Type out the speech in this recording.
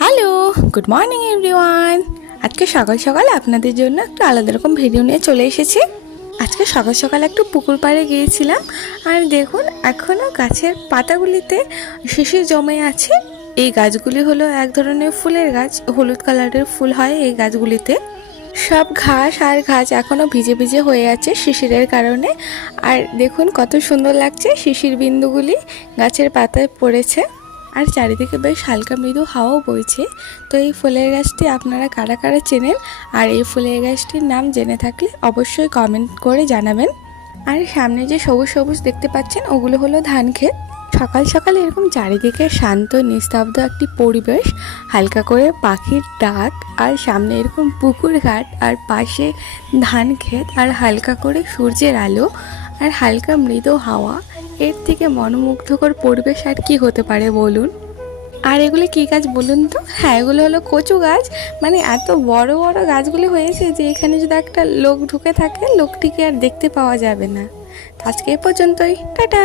Hello, good morning everyone. আজকে সকাল সকাল আপনাদের জন্য একটু আলাদা রকম ভিডিও নিয়ে চলে এসেছি। আজকে সকাল সকাল একটু পুকুর পাড়ে গিয়েছিলাম, আর দেখুন এখনও গাছের পাতাগুলিতে শিশির জমে আছে। এই গাছগুলি হলো এক ধরনের ফুলের গাছ, হলুদ কালারের ফুল হয় এই গাছগুলিতে। সব ঘাস আর গাছ এখনও ভিজে ভিজে হয়ে আছে শিশিরের কারণে। আর দেখুন কত সুন্দর লাগছে, শিশির বিন্দুগুলি গাছের পাতায় পড়েছে। আর চারিদিকে বেশ হালকা মৃদু হাওয়াও বইছে। তো এই ফুলের গাছটি আপনারা কারা কারা চেনেন, আর এই ফুলের গাছটির নাম জেনে থাকলে অবশ্যই কমেন্ট করে জানাবেন। আর সামনে যে সবুজ সবুজ দেখতে পাচ্ছেন ওগুলো হলো ধান ক্ষেত। সকাল সকাল এরকম চারিদিকে শান্ত নিস্তব্ধ একটি পরিবেশ, হালকা করে পাখির ডাক, আর সামনে এরকম পুকুর ঘাট, আর পাশে ধান ক্ষেত, আর হালকা করে সূর্যের আলো, আর হালকা মৃদু হাওয়া। এর থেকে মনোমুগ্ধকর পরিবেশ আর কি হতে পারে বলুন। আর এগুলো কী গাছ বলুন তো? হ্যাঁ, এগুলো হলো কচু গাছ। মানে এত বড় বড় গাছগুলি হয়েছে যে এখানে যদি একটা লোক ঢুকে থাকে, লোকটিকে আর দেখতে পাওয়া যাবে না। তো আজকে এ পর্যন্তই, টাটা।